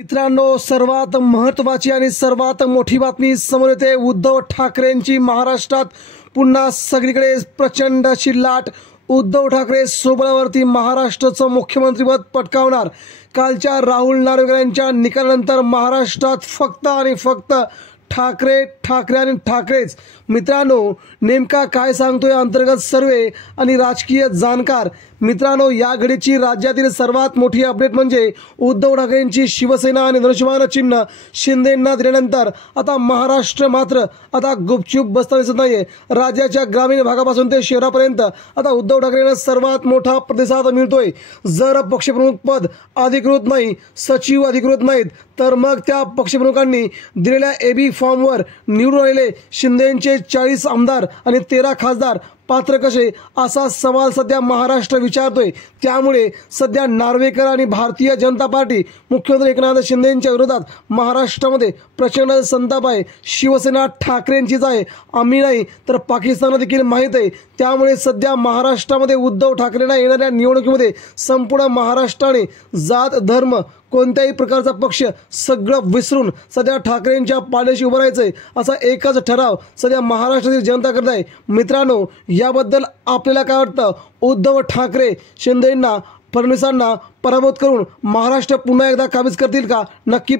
मित्रांनो, सर्वात महत्त्वाची आणि सर्वात मोठी बातमी समोर येते। उद्धव ठाकरेंची महाराष्ट्रात पुन्हा सगळीकडे प्रचंड अशी लाट। उद्धव ठाकरे स्वबळावरती महाराष्ट्राचं मुख्यमंत्रीपद पटकावणार। कालच्या राहुल नार्वेकर यांच्या निकालानंतर महाराष्ट्रात फक्त आणि फक्त ठाकरे ठाकरे आणि ठाकरेच। मित्रांनो, नेमका काय सांगतोय अंतर्गत सर्वे आणि राजकीय जाणकार। मित्रांनो, या घडीची राज्यातील सर्वात मोठी अपडेट म्हणजे उद्धव ठाकरेंची शिवसेना आणि धनुष्यबाण चिन्ह शिंदेंना दिल्यानंतर आता महाराष्ट्र मात्र आता गुपचूप बसताना दिसत नाहीये। राज्याच्या ग्रामीण भागापासून ते शहरापर्यंत आता उद्धव ठाकरेंना सर्वात मोठा प्रतिसाद मिळतोय। जर पक्षप्रमुख पद अधिकृत नाही, सचिव अधिकृत नाहीत, तर मग त्या पक्षप्रमुखांनी दिलेल्या एबी फॉर्मवर निवडून आलेले शिंदेंचे 40 आमदार आणि 13 खासदार पात्र कसे, असा सवाल सध्या महाराष्ट्र विचारतोय। त्यामुळे सध्या नार्वेकर आणि भारतीय जनता पार्टी मुख्यमंत्री एकनाथ शिंदेंच्या विरोधात महाराष्ट्रामध्ये प्रचंड संताप आहे। शिवसेना ठाकरेंचीच आहे, आम्ही नाही तर पाकिस्तानला देखील माहीत आहे। त्यामुळे सध्या महाराष्ट्रामध्ये उद्धव ठाकरेंना येणाऱ्या निवडणुकीमध्ये संपूर्ण महाराष्ट्राने जात धर्म कोणत्याही प्रकारचा पक्ष सगळं विसरून सध्या ठाकरेंच्या पाठीशी उभं राहायचंय, असा एकच ठराव सध्या महाराष्ट्रातील जनता करत आहे। मित्रांनो, याबद्दल आपल्याला काय वाटतं? उद्धव ठाकरे शिंदेंना फडणवीसांना पराभूत करून महाराष्ट्र पुन्हा एकदा काबीज करतील का? नक्की